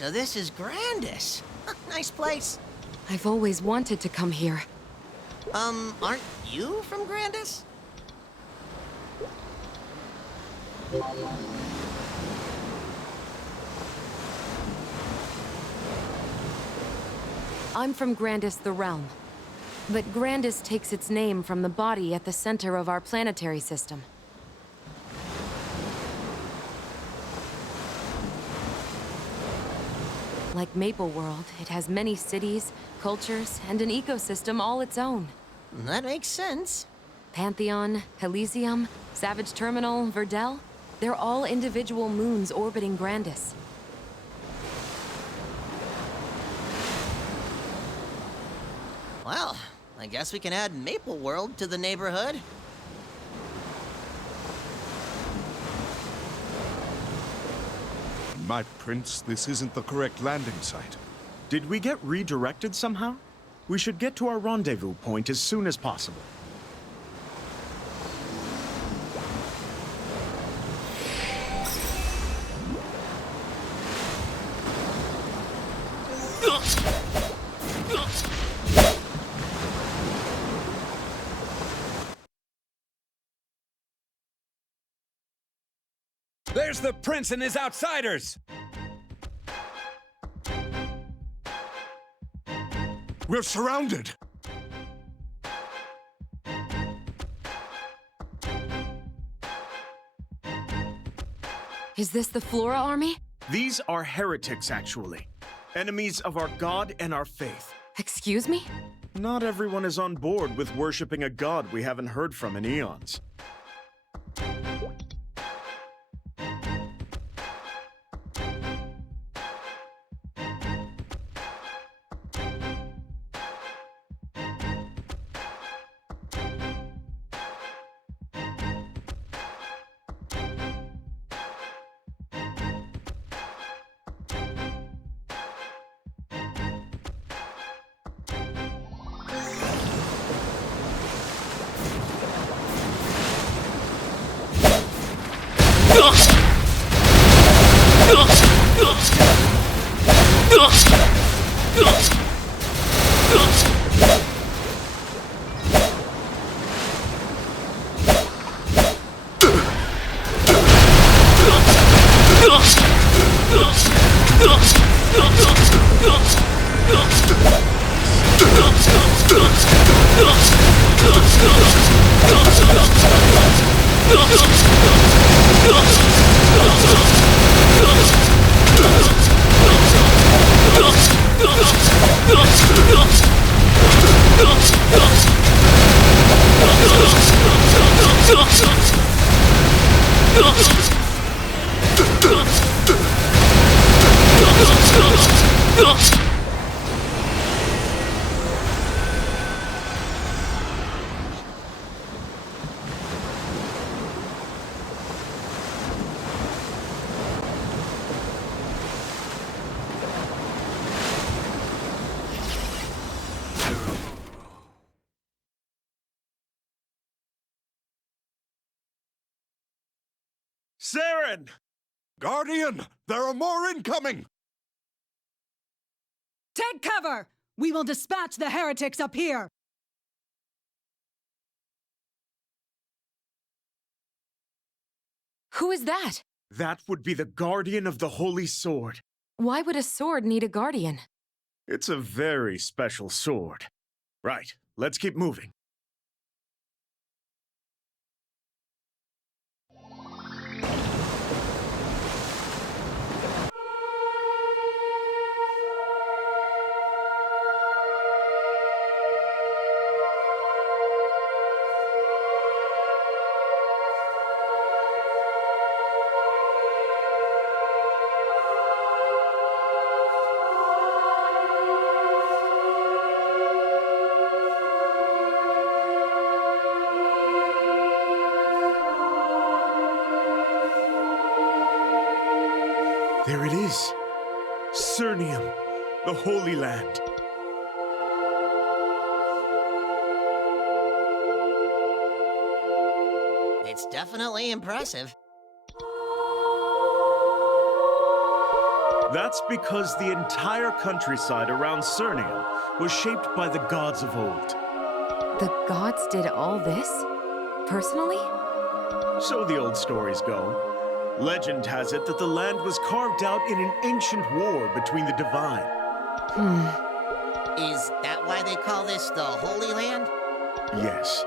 So this is Grandis. Nice place. I've always wanted to come here. Aren't you from Grandis? I'm from Grandis the Realm. But Grandis takes its name from the body at the center of our planetary system. Like Maple World, it has many cities, cultures, and an ecosystem all its own. That makes sense. Pantheon, Elysium, Savage Terminal, Verdel, they're all individual moons orbiting Grandis. Well, I guess we can add Maple World to the neighborhood. My prince, this isn't the correct landing site. Did we get redirected somehow? We should get to our rendezvous point as soon as possible. There's the prince and his outsiders! We're surrounded! Is this the Flora army? These are heretics, actually. Enemies of our god and our faith. Excuse me? Not everyone is on board with worshipping a god we haven't heard from in eons. Ceren! Guardian, there are more incoming! Take cover! We will dispatch the heretics up here! Who is that? That would be the Guardian of the Holy Sword. Why would a sword need a guardian? It's a very special sword. Right, let's keep moving. There it is. Cerinum, the Holy Land. It's definitely impressive. That's because the entire countryside around Cerinum was shaped by the gods of old. The gods did all this? Personally? So the old stories go. Legend has it that the land was carved out in an ancient war between the divine. Is that why they call this the Holy Land? Yes.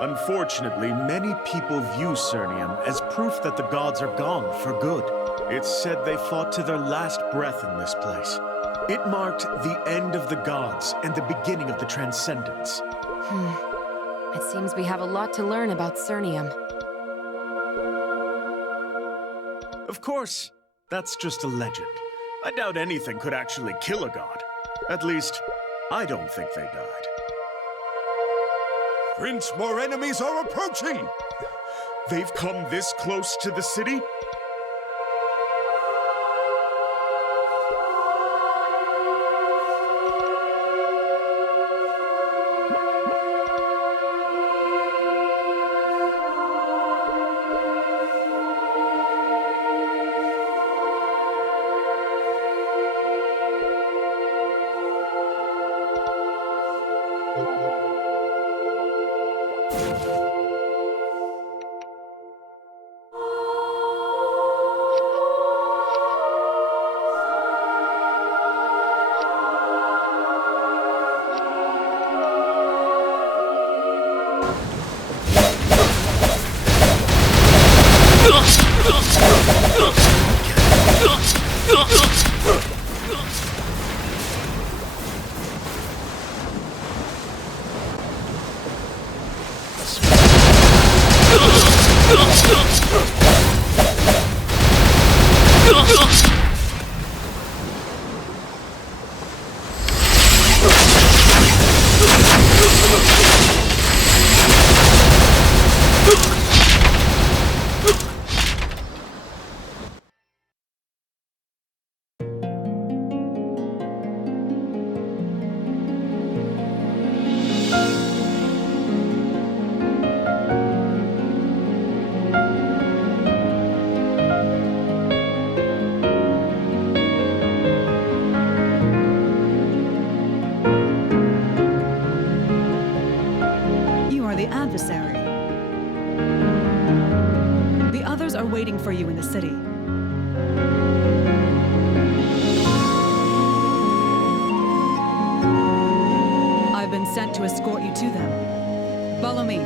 Unfortunately, many people view Cerinum as proof that the gods are gone for good. It's said they fought to their last breath in this place. It marked the end of the gods and the beginning of the Transcendence. It seems we have a lot to learn about Cerinum. Of course, that's just a legend. I doubt anything could actually kill a god. At least, I don't think they died. Prince, more enemies are approaching! They've come this close to the city? You are the adversary. The others are waiting for you in the city. I've been sent to escort you to them. Follow me.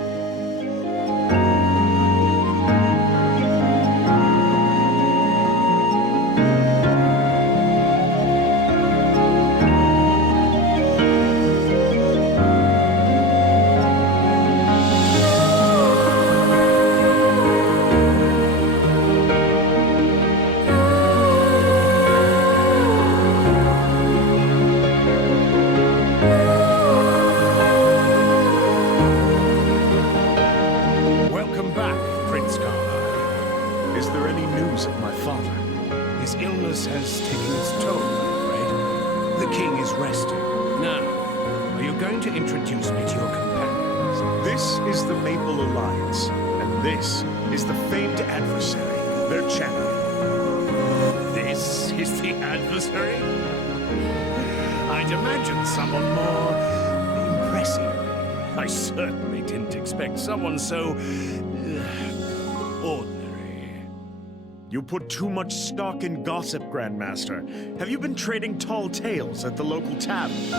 Welcome back, Prince Carlisle. Is there any news of my father? His illness has taken its toll, I'm afraid. The king is resting. Now, are you going to introduce me to your companions? This is the Maple Alliance, and this is the famed adversary, their champion. This is the adversary? I'd imagined someone more impressive. I certainly didn't expect someone so ordinary. You put too much stock in gossip, Grandmaster. Have you been trading tall tales at the local tavern?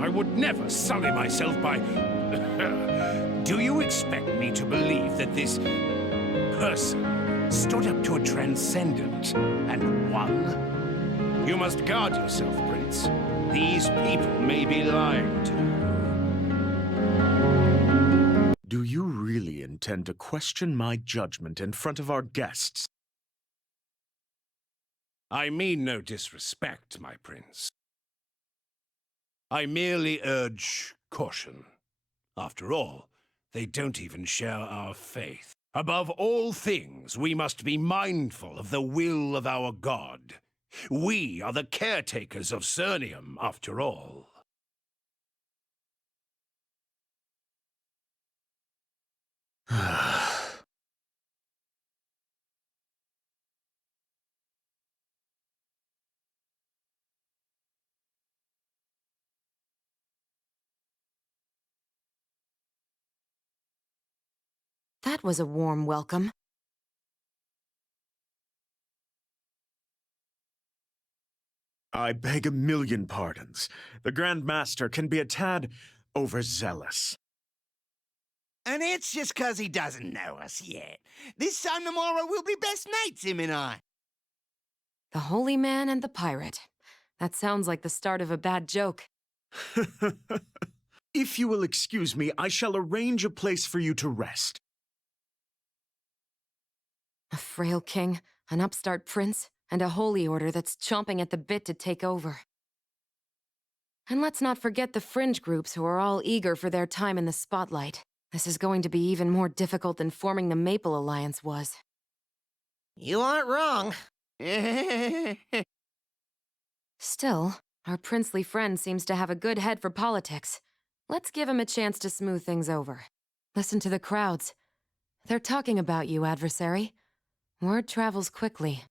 I would never sully myself by... Do you expect me to believe that this person stood up to a transcendent and won? You must guard yourself, Prince. These people may be lying to you. Do you really intend to question my judgment in front of our guests? I mean no disrespect, my prince. I merely urge caution. After all, they don't even share our faith. Above all things, we must be mindful of the will of our God. We are the caretakers of Cerinum, after all. That was a warm welcome. I beg a million pardons. The Grand Master can be a tad overzealous. And it's just 'cause he doesn't know us yet. This time tomorrow we'll be best mates, him and I. The holy man and the pirate. That sounds like the start of a bad joke. If you will excuse me, I shall arrange a place for you to rest. A frail king, an upstart prince, and a holy order that's chomping at the bit to take over. And let's not forget the fringe groups who are all eager for their time in the spotlight. This is going to be even more difficult than forming the Maple Alliance was. You aren't wrong. Still, our princely friend seems to have a good head for politics. Let's give him a chance to smooth things over. Listen to the crowds. They're talking about you, adversary. Word travels quickly.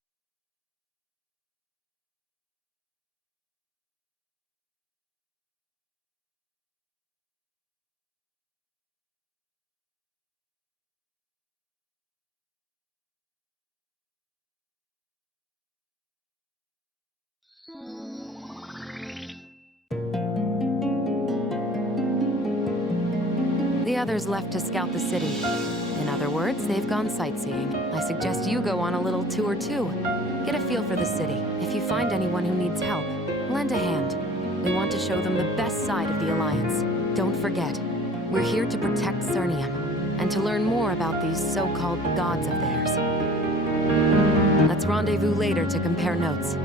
The others left to scout the city. In other words, they've gone sightseeing. I suggest you go on a little tour too. Get a feel for the city. If you find anyone who needs help, lend a hand. We want to show them the best side of the Alliance. Don't forget, we're here to protect Cerinum, and to learn more about these so-called gods of theirs. Let's rendezvous later to compare notes.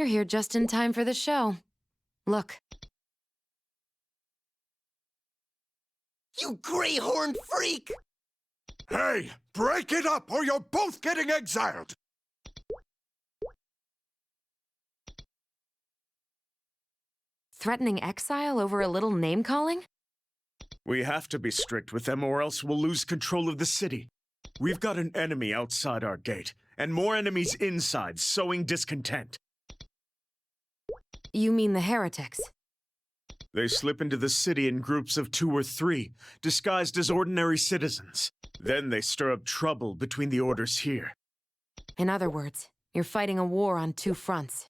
You're here just in time for the show. Look. You greyhorn freak! Hey, break it up or you're both getting exiled! Threatening exile over a little name-calling? We have to be strict with them or else we'll lose control of the city. We've got an enemy outside our gate, and more enemies inside, sowing discontent. You mean the heretics? They slip into the city in groups of 2 or 3, disguised as ordinary citizens. Then they stir up trouble between the orders here. In other words, you're fighting a war on 2 fronts.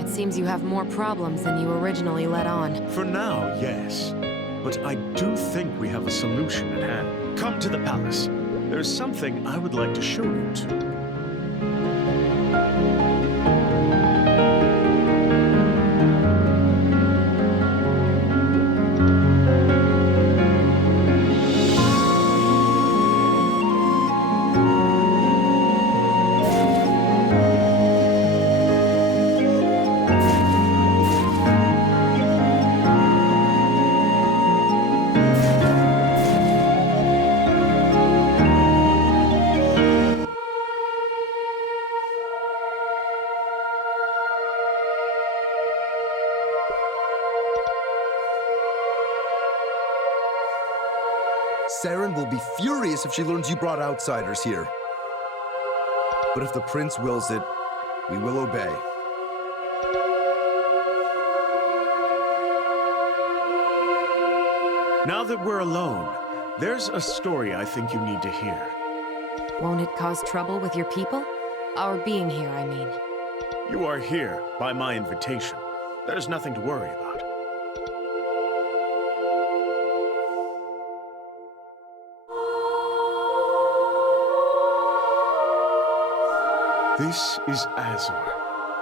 It seems you have more problems than you originally let on. For now, yes. But I do think we have a solution at hand. Come to the palace. There's something I would like to show you to. Ceren will be furious if she learns you brought outsiders here. But if the prince wills it, we will obey. Now that we're alone, there's a story I think you need to hear. Won't it cause trouble with your people? Our being here, I mean. You are here by my invitation. There's nothing to worry about. This is Azor,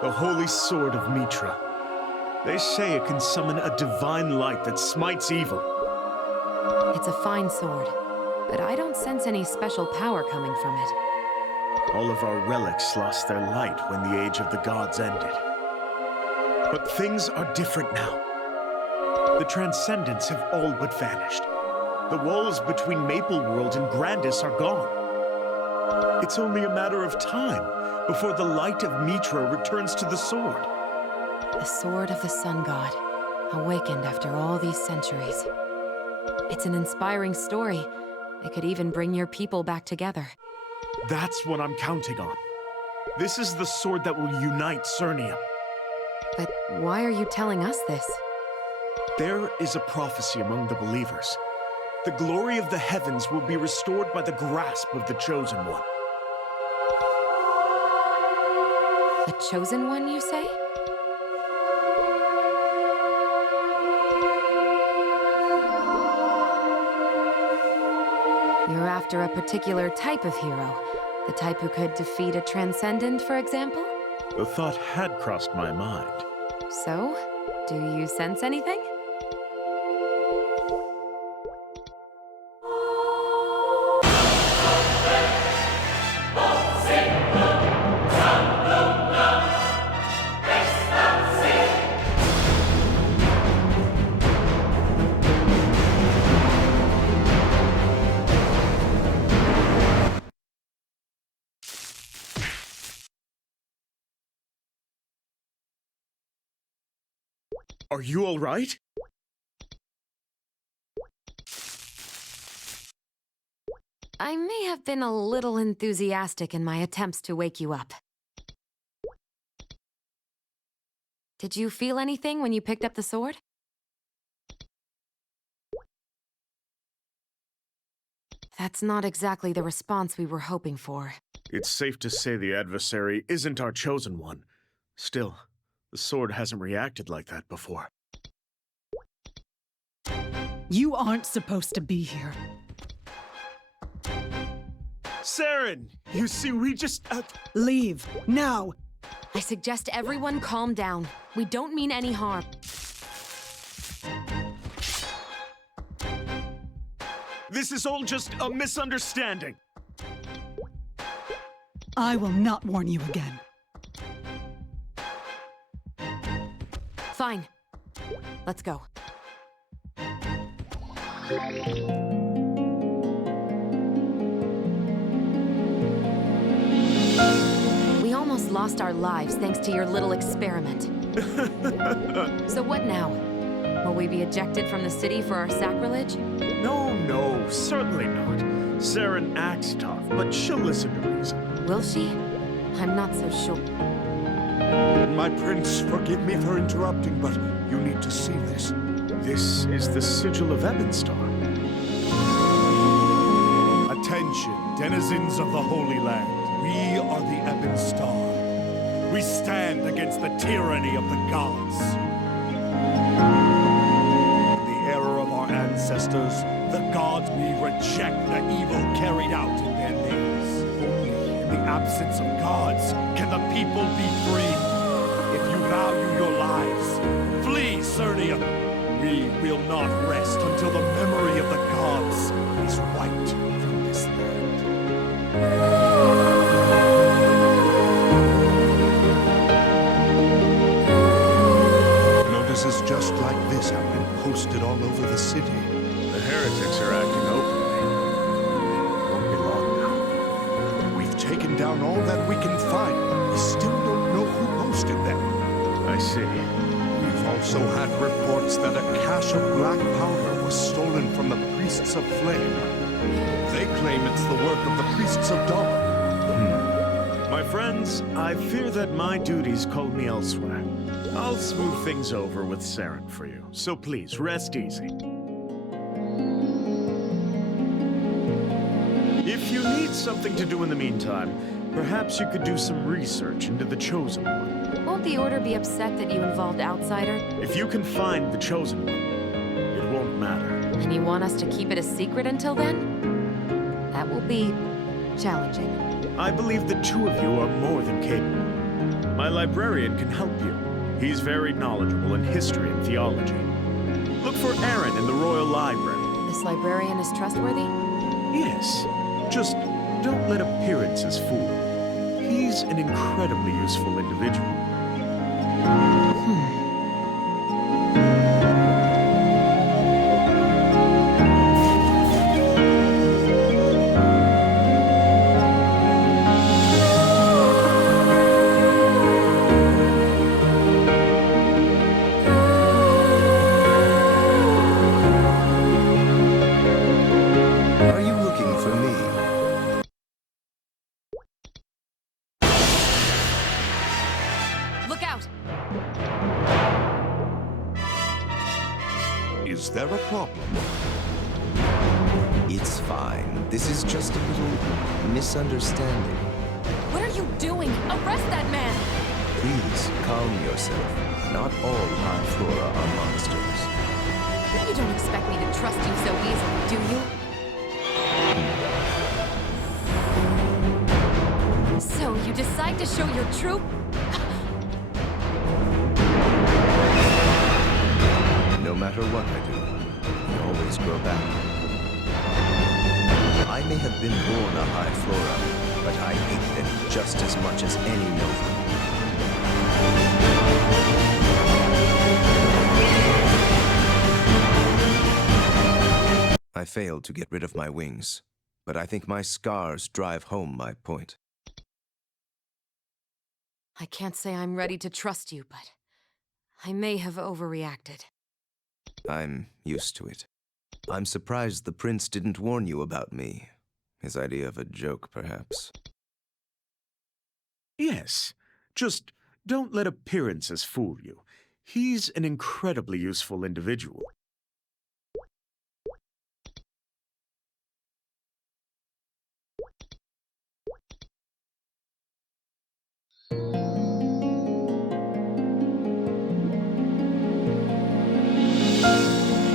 the holy sword of Mitra. They say it can summon a divine light that smites evil. It's a fine sword, but I don't sense any special power coming from it. All of our relics lost their light when the Age of the Gods ended. But things are different now. The Transcendents have all but vanished. The walls between Maple World and Grandis are gone. It's only a matter of time before the light of Mitra returns to the sword. The sword of the Sun God, awakened after all these centuries. It's an inspiring story. It could even bring your people back together. That's what I'm counting on. This is the sword that will unite Cerinum. But why are you telling us this? There is a prophecy among the believers. The glory of the heavens will be restored by the grasp of the Chosen One. The Chosen One, you say? You're after a particular type of hero, The type who could defeat a transcendent, for example? The thought had crossed my mind. So, do you sense anything? Are you all right? I may have been a little enthusiastic in my attempts to wake you up. Did you feel anything when you picked up the sword? That's not exactly the response we were hoping for. It's safe to say the adversary isn't our chosen one. Still, the sword hasn't reacted like that before. You aren't supposed to be here. Ceren! You see, we just... Leave, now! I suggest everyone calm down. We don't mean any harm. This is all just a misunderstanding. I will not warn you again. Fine. Let's go. We almost lost our lives thanks to your little experiment. So what now? Will we be ejected from the city for our sacrilege? No, certainly not. Ceren acts tough, but she'll listen to reason. Will she? I'm not so sure. My prince, forgive me for interrupting, but you need to see this. This is the sigil of Ebonstar. Attention, denizens of the Holy Land. We are the Ebonstar. We stand against the tyranny of the gods. In the era of our ancestors, the gods, we reject the evil carried out in their names. Only in the absence of gods can the people be free. If you value your lives, flee Cerium. We will not rest until the memory of the gods is wiped from this land. Notices just like this have been posted all over the city. The heretics are acting openly. Won't be long now. We've taken down all that we can find, but we still don't know who posted them. I see. We've also had reports that a cache of black powder was stolen from the Priests of Flame. They claim it's the work of the Priests of Dawn. My friends, I fear that my duties call me elsewhere. I'll smooth things over with Ceren for you, so please, rest easy. If you need something to do in the meantime, perhaps you could do some research into the Chosen One. Won't the Order be upset that you involved Outsider? If you can find the Chosen One, it won't matter. And you want us to keep it a secret until then? That will be challenging. I believe the two of you are more than capable. My librarian can help you. He's very knowledgeable in history and theology. Look for Aaron in the Royal Library. This librarian is trustworthy? Yes, just don't let appearances fool. He's an incredibly useful individual. Are you looking for me? Look out! Is there a problem? It's fine. This is just a little misunderstanding. What are you doing? Arrest that man! Please, calm yourself. Not all high flora are monsters. You don't expect me to trust you so easily, do you? decide to show your true... No matter what I do, I always grow back. I may have been born a High Flora, but I hate them just as much as any Nova. I failed to get rid of my wings, but I think my scars drive home my point. I can't say I'm ready to trust you, but I may have overreacted. I'm used to it. I'm surprised the prince didn't warn you about me. His idea of a joke, perhaps. Yes, just don't let appearances fool you. He's an incredibly useful individual.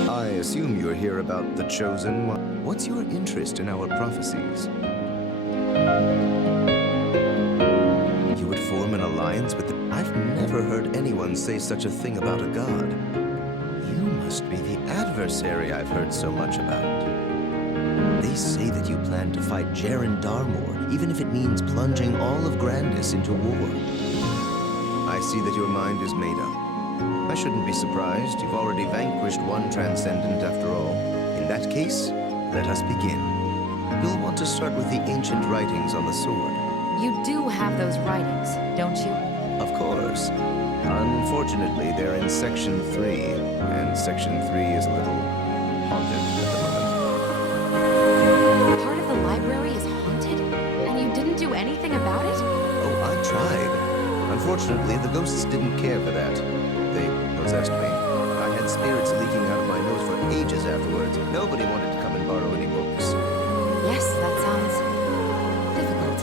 I assume you're here about the Chosen One. What's your interest in our prophecies? You would form an alliance with the... I've never heard anyone say such a thing about a god. You must be the adversary I've heard so much about. They say that you plan to fight Jaren Darmor, even if it means plunging all of Grandis into war. I see that your mind is made up. I shouldn't be surprised. You've already vanquished one transcendent after all. In that case, let us begin. You'll want to start with the ancient writings on the sword. You do have those writings, don't you? Of course. Unfortunately, they're in Section 3, and Section 3 is a little haunted at the moment. Part of the library is haunted? And you didn't do anything about it? Oh, I tried. Unfortunately, the ghosts didn't care for that. They possessed me. I had spirits leaking out of my nose for ages afterwards. Nobody wanted to come and borrow any books. Yes, that sounds difficult.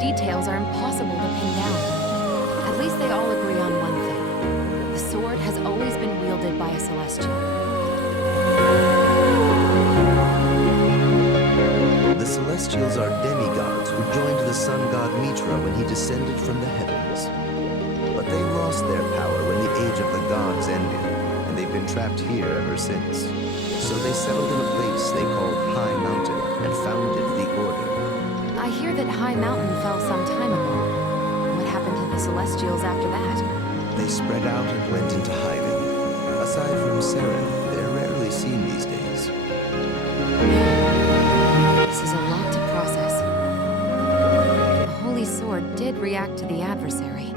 Details are impossible to pin down. At least they all agree on one thing. The sword has always been wielded by a Celestial. The Celestials are demigods who joined the sun god Mitra when he descended from the heavens. But they lost their power when the Age of the Gods ended, and they've been trapped here ever since. So they settled in a place they called High Mountain and founded the Order. I hear that High Mountain fell some time ago. What happened to the Celestials after that? They spread out and went into hiding. Aside from Cerinum, they're rarely seen these days. This is a lot to process. The Holy Sword did react to the adversary.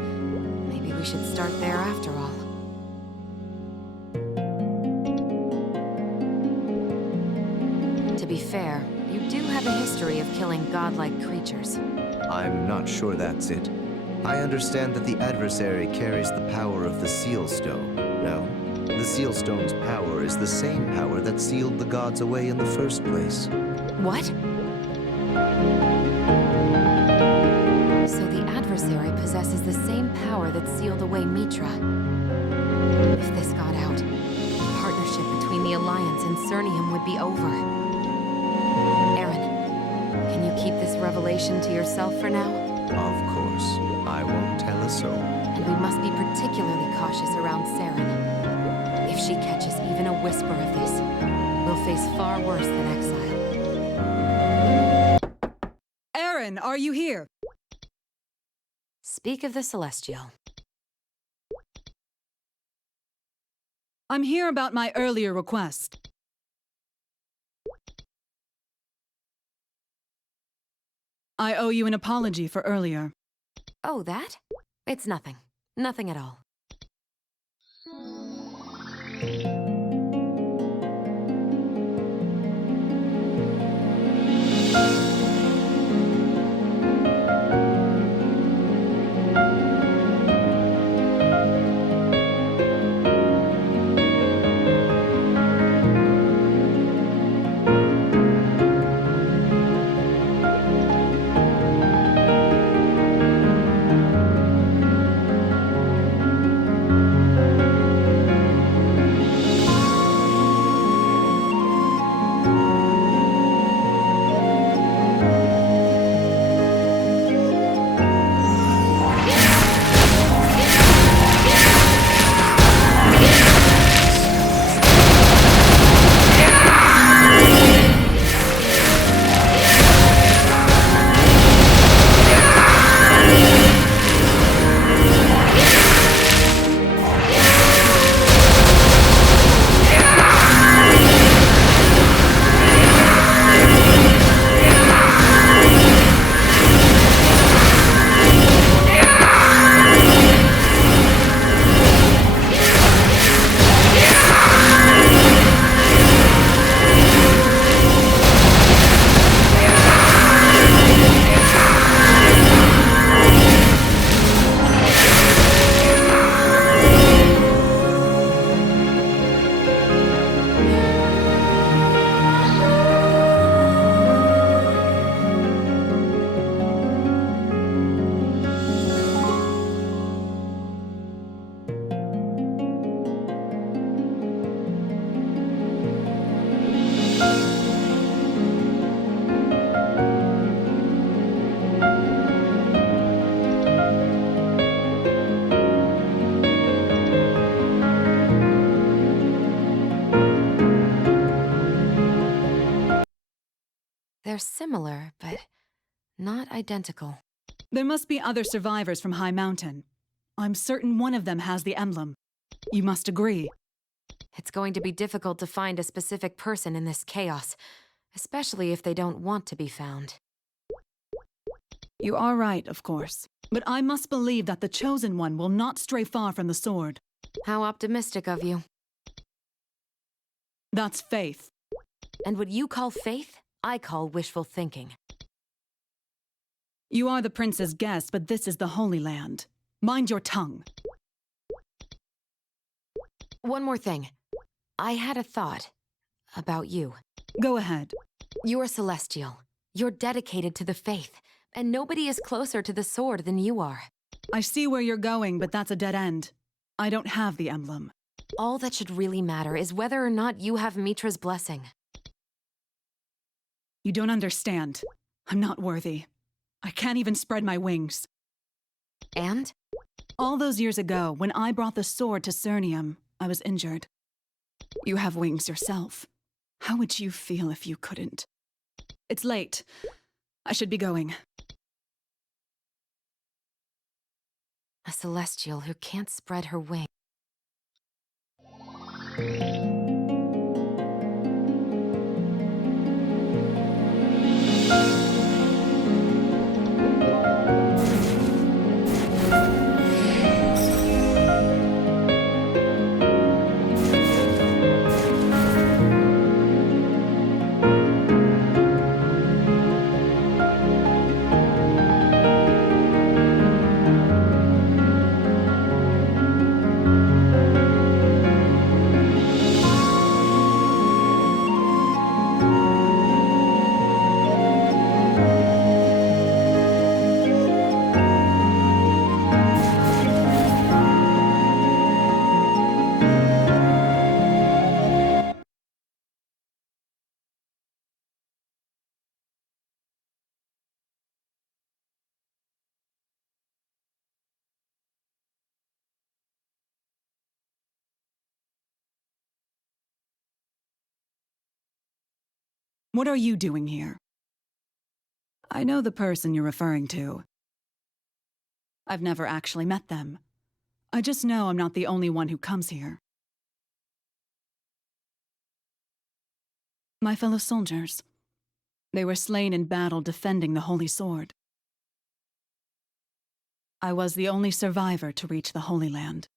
Maybe we should start there after all. To be fair, you do have a history of killing godlike creatures. I'm not sure that's it. I understand that the adversary carries the power of the Seal Stone. No, the Seal Stone's power is the same power that sealed the gods away in the first place. What? So the adversary possesses the same power that sealed away Mitra. If this got out, the partnership between the Alliance and Cerinum would be over. keep this revelation to yourself for now? Of course. I won't tell a soul. And we must be particularly cautious around Cerinum. If she catches even a whisper of this, we'll face far worse than exile. Aaron, are you here? Speak of the Celestial. I'm here about my earlier request. I owe you an apology for earlier. Oh, that? It's nothing. Nothing at all. They're similar, but not identical. There must be other survivors from High Mountain. I'm certain one of them has the emblem. You must agree. It's going to be difficult to find a specific person in this chaos, especially if they don't want to be found. You are right, of course. But I must believe that the Chosen One will not stray far from the sword. How optimistic of you. That's faith. And what you call faith, I call wishful thinking. You are the prince's guest, but this is the Holy Land. Mind your tongue. One more thing. I had a thought about you. Go ahead. You're celestial. You're dedicated to the faith, and nobody is closer to the sword than you are. I see where you're going, but that's a dead end. I don't have the emblem. All that should really matter is whether or not you have Mitra's blessing. You don't understand. I'm not worthy. I can't even spread my wings. And? All those years ago, when I brought the sword to Cerinum, I was injured. You have wings yourself. How would you feel if you couldn't? It's late. I should be going. A celestial who can't spread her wings. What are you doing here? I know the person you're referring to. I've never actually met them. I just know I'm not the only one who comes here. My fellow soldiers. They were slain in battle defending the Holy Sword. I was the only survivor to reach the Holy Land.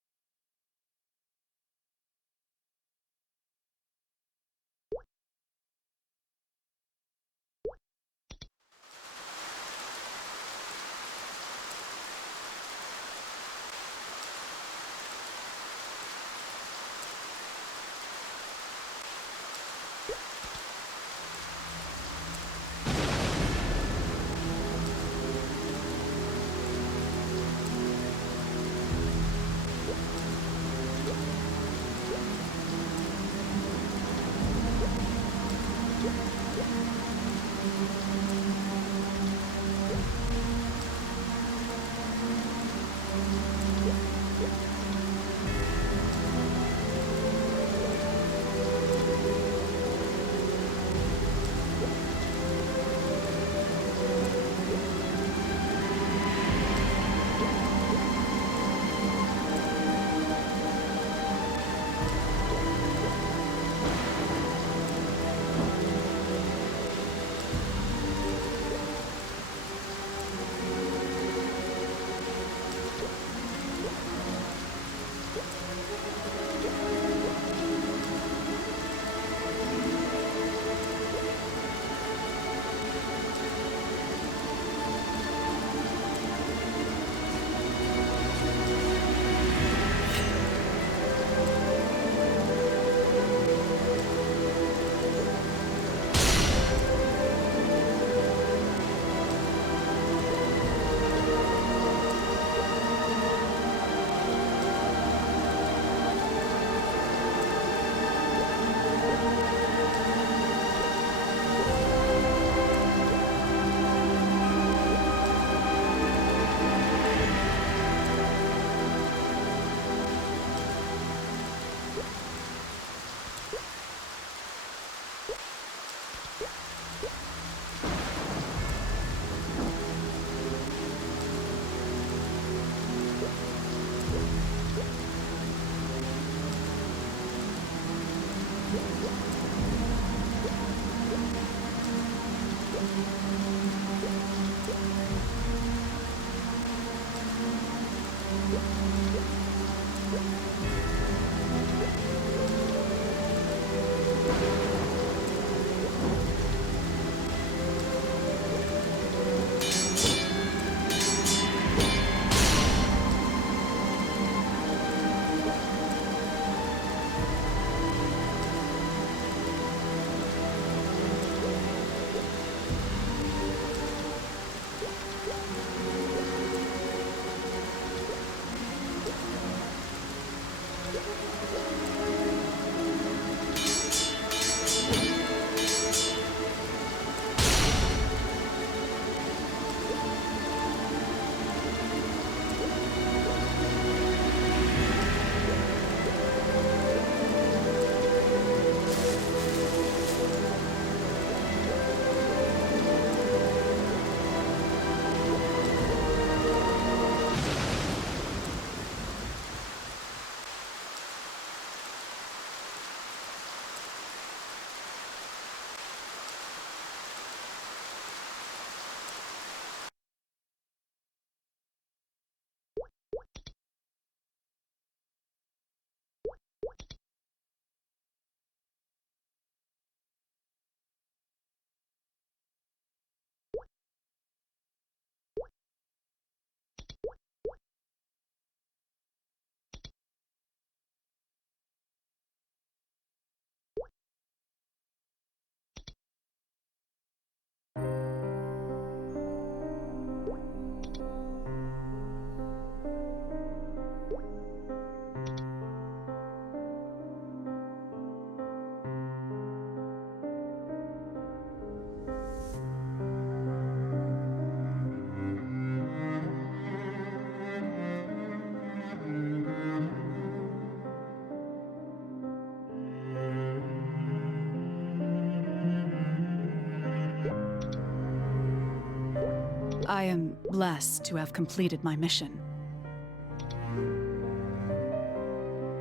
I am blessed to have completed my mission.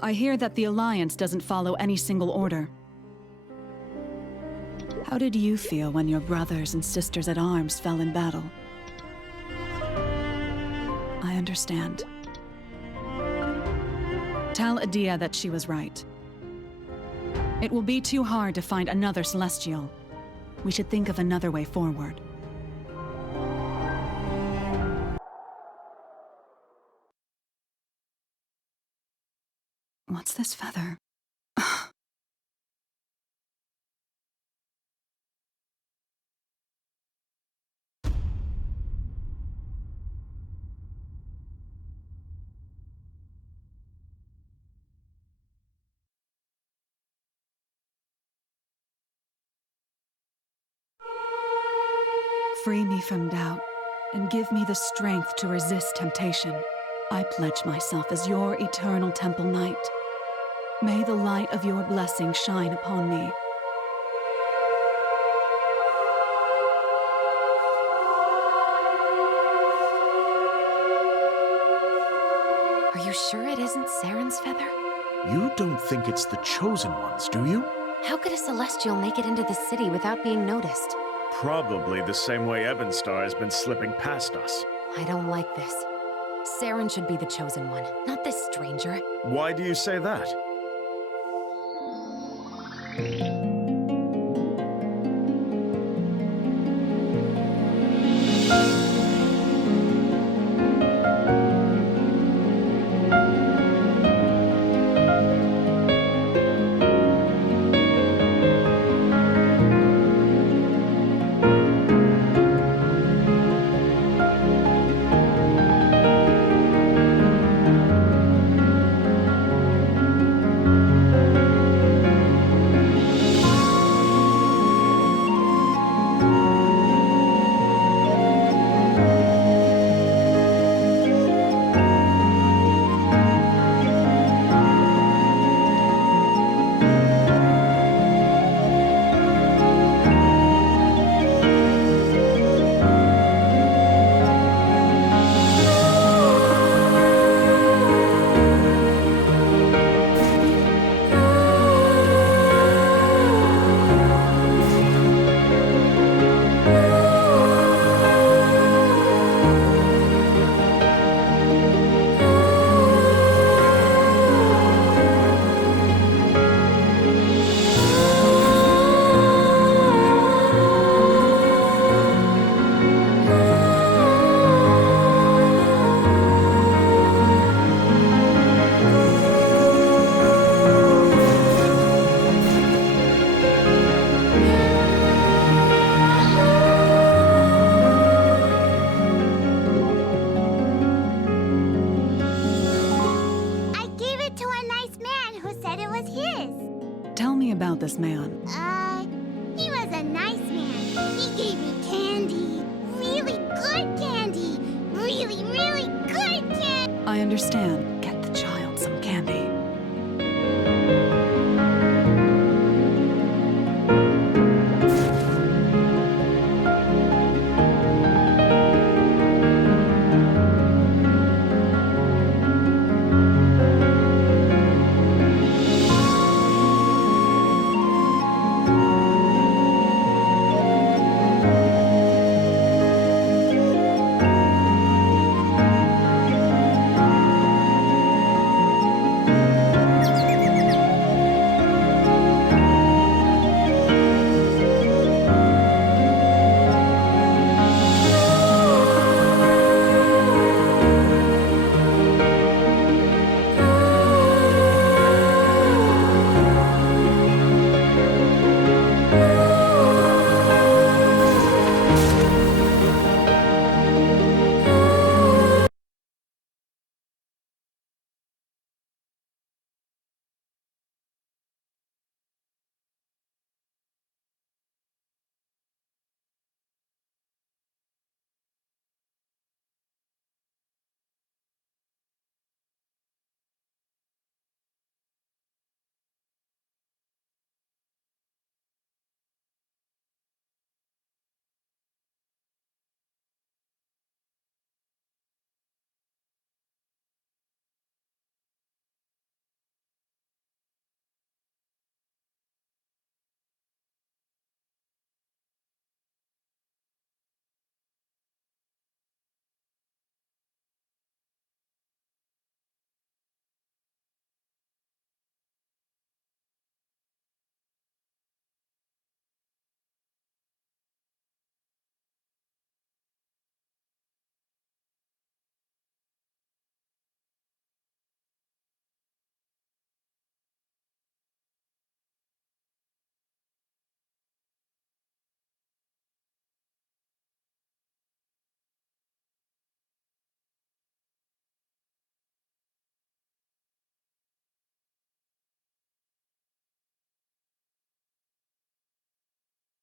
I hear that the Alliance doesn't follow any single order. How did you feel when your brothers and sisters at arms fell in battle? I understand. Tell Adia that she was right. It will be too hard to find another Celestial. We should think of another way forward. What's this feather? Free me from doubt, and give me the strength to resist temptation. I pledge myself as your eternal Temple Knight. May the light of your blessing shine upon me. Are you sure it isn't Saren's feather? You don't think it's the Chosen Ones, do you? How could a Celestial make it into the city without being noticed? Probably the same way Ebonstar has been slipping past us. I don't like this. Saren should be the Chosen One, not this stranger. Why do you say that? about this man? He was a nice man. He gave me candy. Really good candy. Really, really good candy. I understand. Get the child some candy.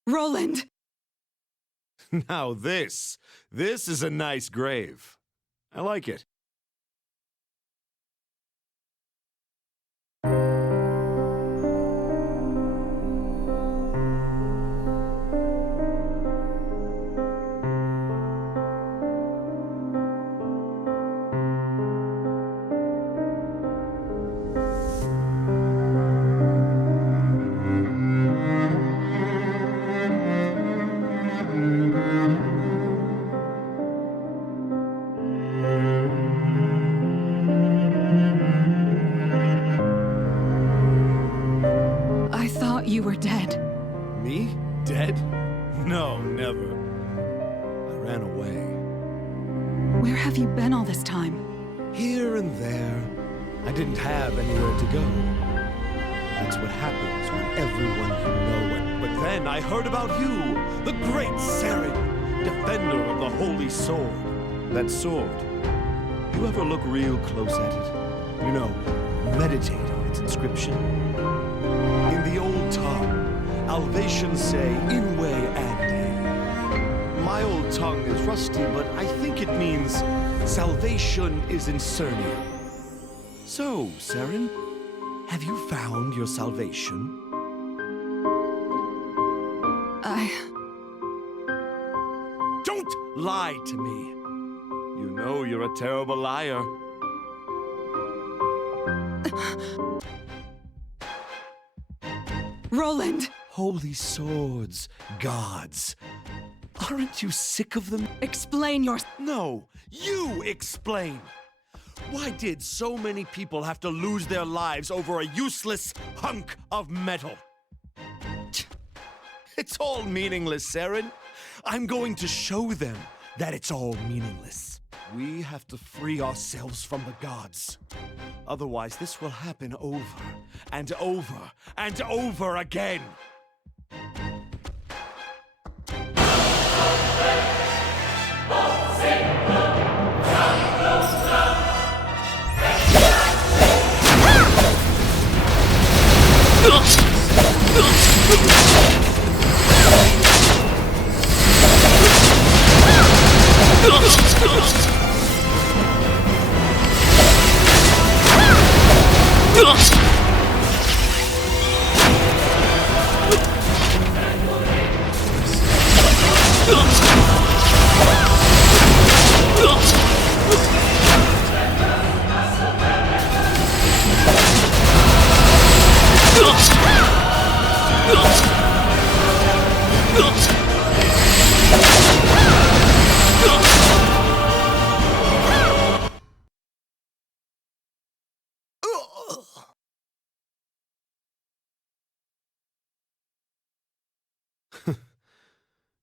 Roland! Now this is a nice grave. I like it. I thought you were dead. Me? Dead? No, never. I ran away. Where have you been all this time? Here and there. I didn't have anywhere to go. That's what happens when everyone you know it. But then I heard about you, the great Cerinum, defender of the holy sword. That sword. You ever look real close at it? You know, meditate on its inscription. In the old tongue, Alvatians say, Inwe ande. My old tongue is rusty, but I think it means salvation is in Cerinum. So, Ceren, have you found your salvation? Don't lie to me. You know you're a terrible liar. Roland! Holy swords, gods. Aren't you sick of them? Explain your... No, you explain. Why did so many people have to lose their lives over a useless hunk of metal? It's all meaningless, Ceren. I'm going to show them that it's all meaningless. We have to free ourselves from the gods. Otherwise, this will happen over and over and over again.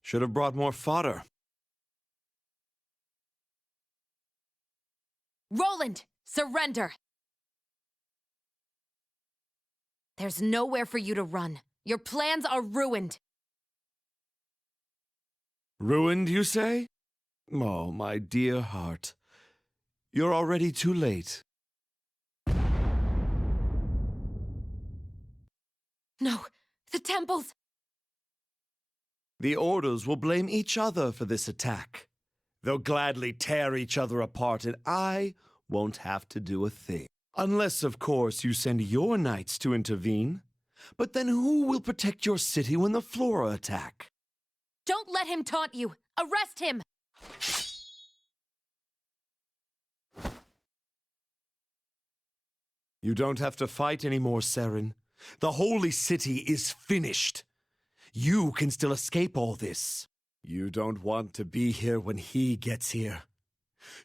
Should have brought more fodder. Roland, surrender! There's nowhere for you to run. Your plans are ruined. Ruined, you say? Oh, my dear heart. You're already too late. No, the temples! The Orders will blame each other for this attack. They'll gladly tear each other apart, and I won't have to do a thing. Unless, of course, you send your knights to intervene. But then who will protect your city when the Flora attack? Don't let him taunt you! Arrest him! You don't have to fight anymore, Ceren. The Holy City is finished. You can still escape all this. You don't want to be here when he gets here.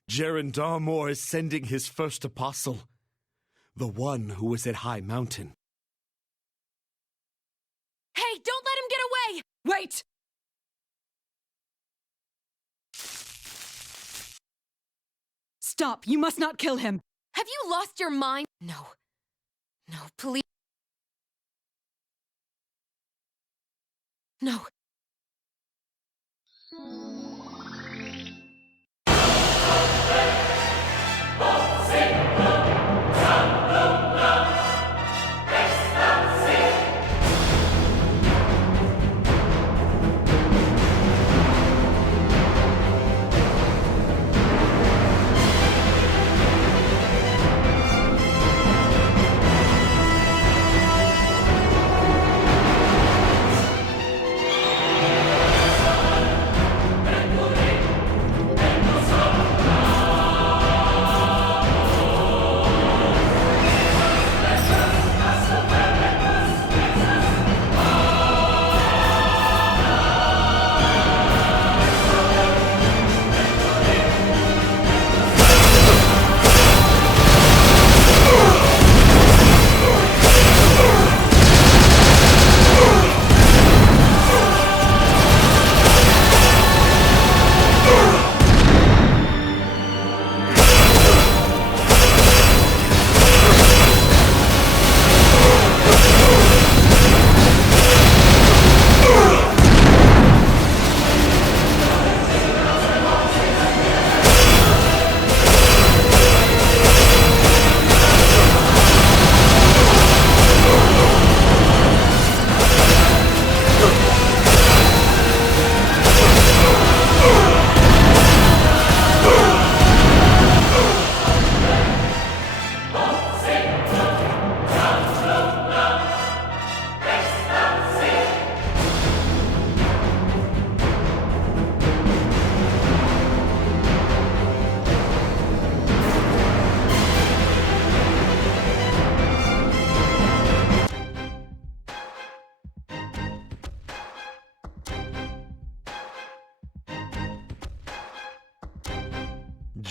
Jaren Darmor is sending his first apostle. The one who was at High Mountain. Hey, don't let him get away! Wait! Stop! You must not kill him! Have you lost your mind? No. No, please. No.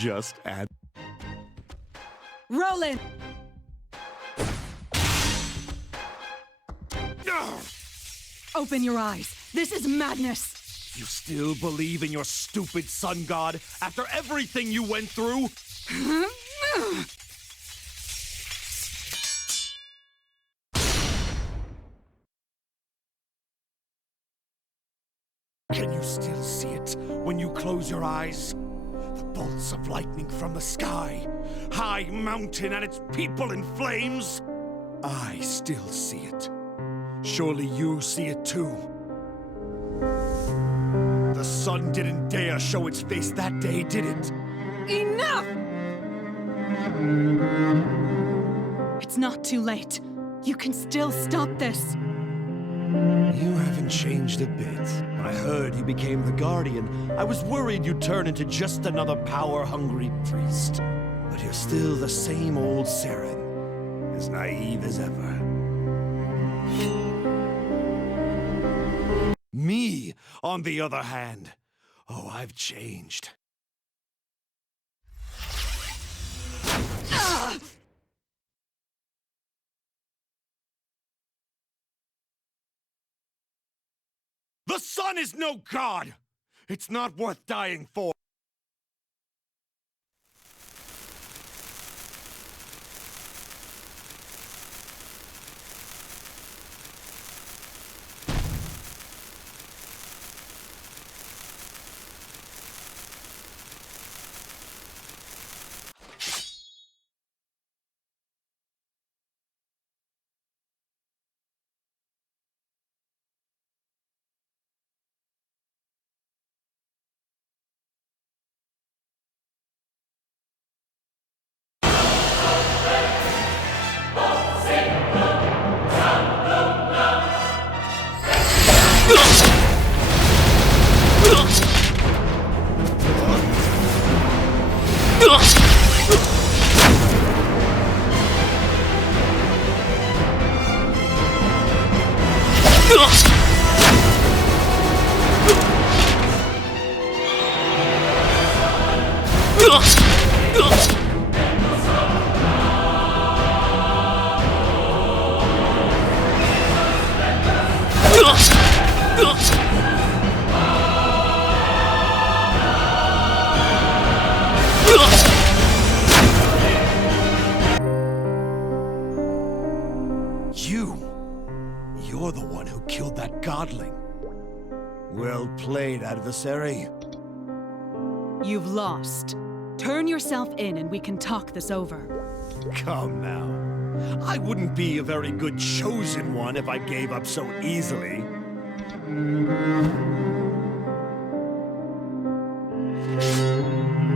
just add... Roland! Open your eyes. This is madness. You still believe in your stupid sun god after everything you went through? Can you still see it when you close your eyes? The bolts of lightning from the sky, high mountain and its people in flames? I still see it. Surely you see it too. The sun didn't dare show its face that day, did it? Enough! It's not too late. You can still stop this. You haven't changed a bit. When I heard you became the Guardian, I was worried you'd turn into just another power-hungry priest. But you're still the same old Ceren, as naive as ever. Me, on the other hand, oh, I've changed. The sun is no god! It's not worth dying for. You're the one who killed that godling. Well played, adversary. You've lost. Turn yourself in and we can talk this over. Come now. I wouldn't be a very good chosen one if I gave up so easily.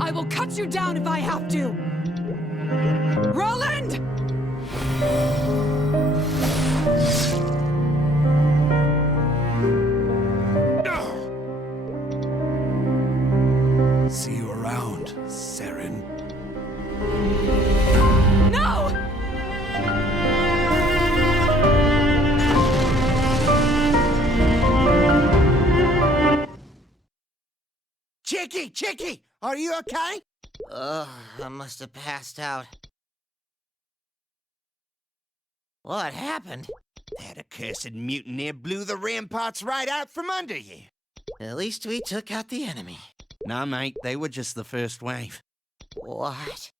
I will cut you down if I have to! Roland! See you around, Ceren. No! Chicky, are you okay? I must have passed out. What happened? That accursed mutineer blew the ramparts right out from under you. At least we took out the enemy. Nah, mate, they were just the first wave. What?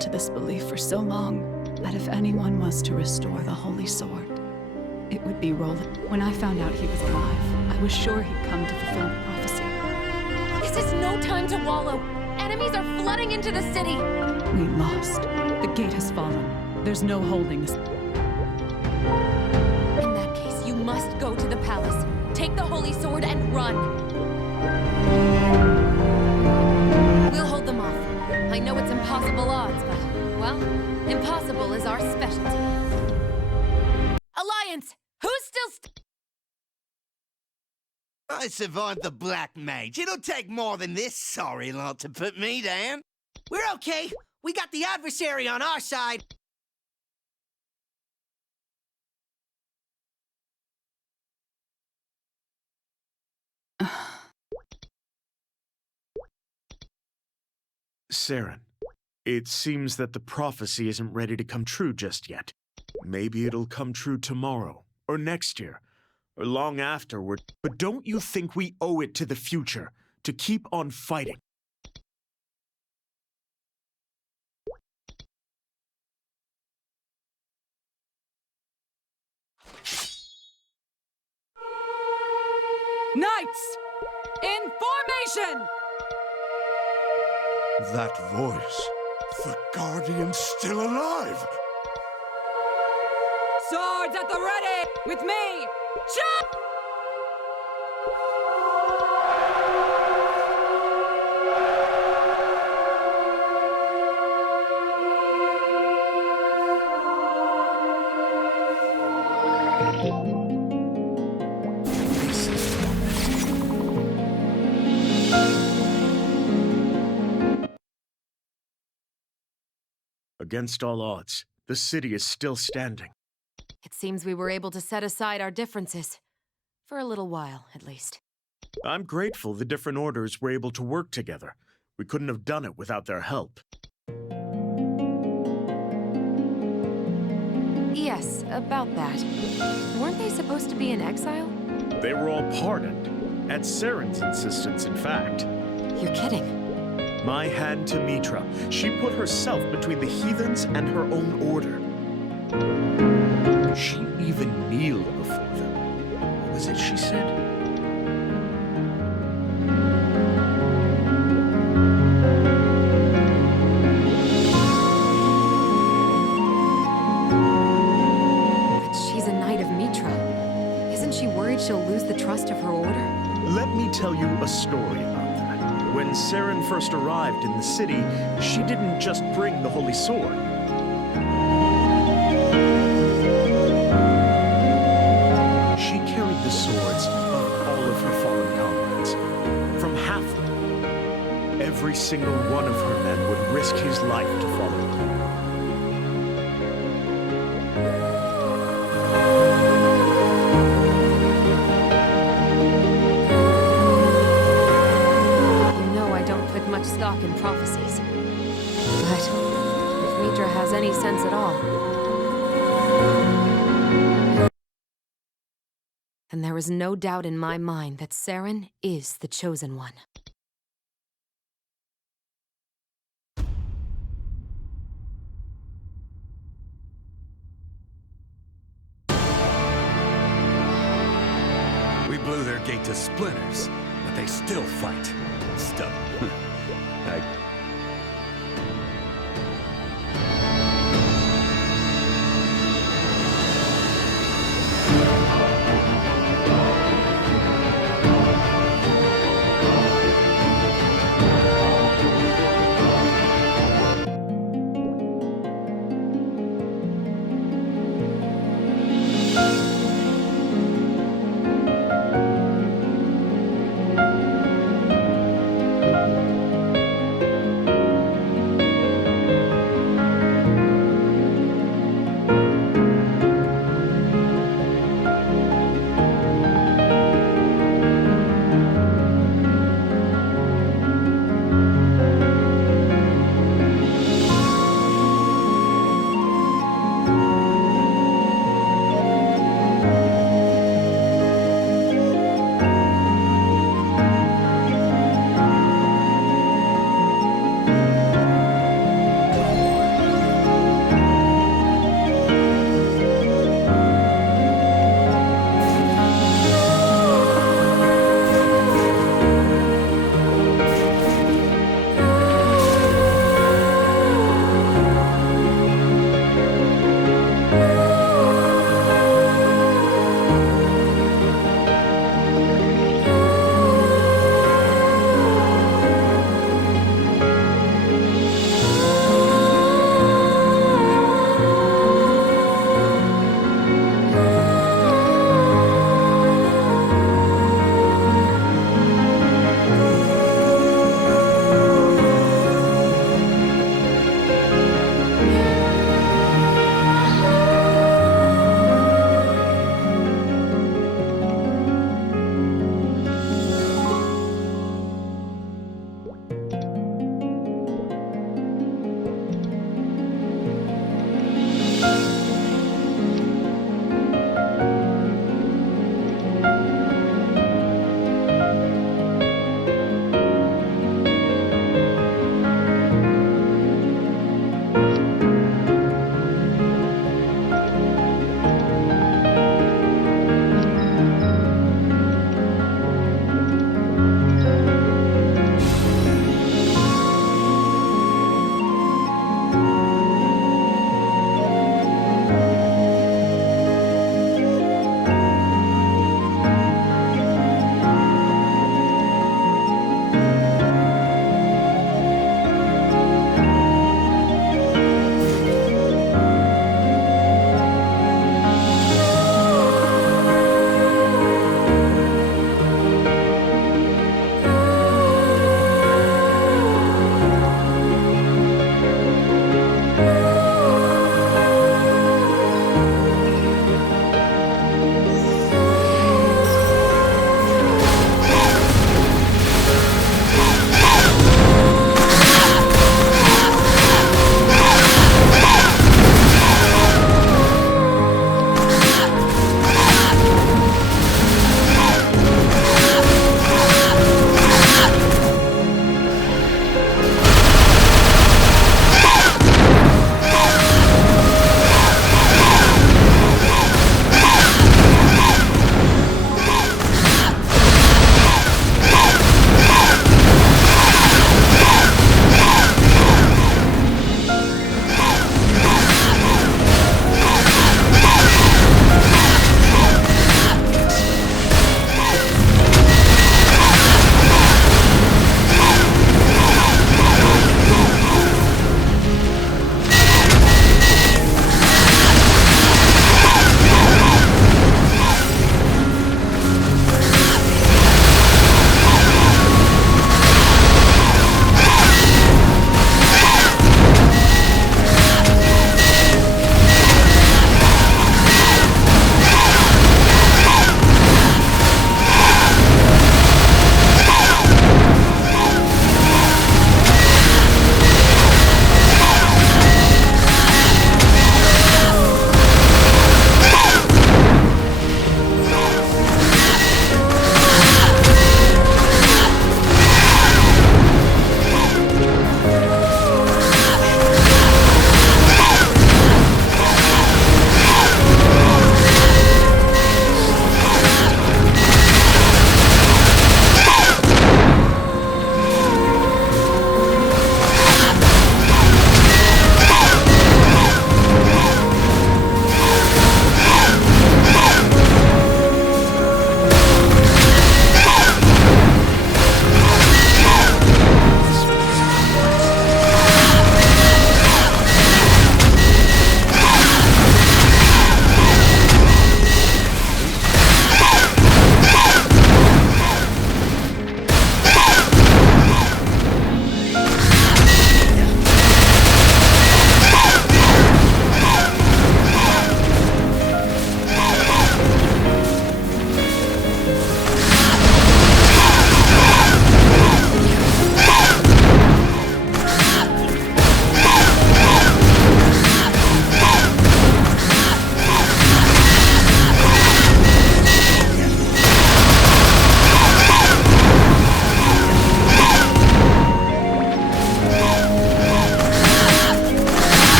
To this belief for so long that if anyone was to restore the Holy Sword, it would be Roland. When I found out he was alive, I was sure he'd come to fulfill the prophecy. no time to wallow. Enemies are flooding into the city. We lost. The gate has fallen. There's no holding this. In that case, you must go to the palace. Take the holy sword and run. We'll hold them off. I know it's impossible odds, but, well, impossible is our specialty. Alliance! Who's still I survived the Black Mage. It'll take more than this sorry lot to put me down. We're okay. We got the adversary on our side. Ceren, it seems that the prophecy isn't ready to come true just yet. Maybe it'll come true tomorrow, or next year, or long afterward. But don't you think we owe it to the future to keep on fighting? Knights! In formation! That voice. The Guardian's still alive! Swords at the ready! With me! Charge! Against all odds, the city is still standing. It seems we were able to set aside our differences. For a little while, at least. I'm grateful the different orders were able to work together. We couldn't have done it without their help. Yes, about that. Weren't they supposed to be in exile? They were all pardoned. At Ceren's insistence, in fact. You're kidding. My hand to Mitra. She put herself between the heathens and her own order. She even kneeled before them. What was it she said? But she's a knight of Mitra. Isn't she worried she'll lose the trust of her order? Let me tell you a story about that. When Ceren first arrived in the city, she didn't just bring the Holy Sword. She carried the swords of all of her fallen comrades. From half of them, every single one of her men would risk his life to follow her. Stock in prophecies. But if Mitra has any sense at all, then there is no doubt in my mind that Ceren is the chosen one. We blew their gate to splinters, but they still fight. Stubborn.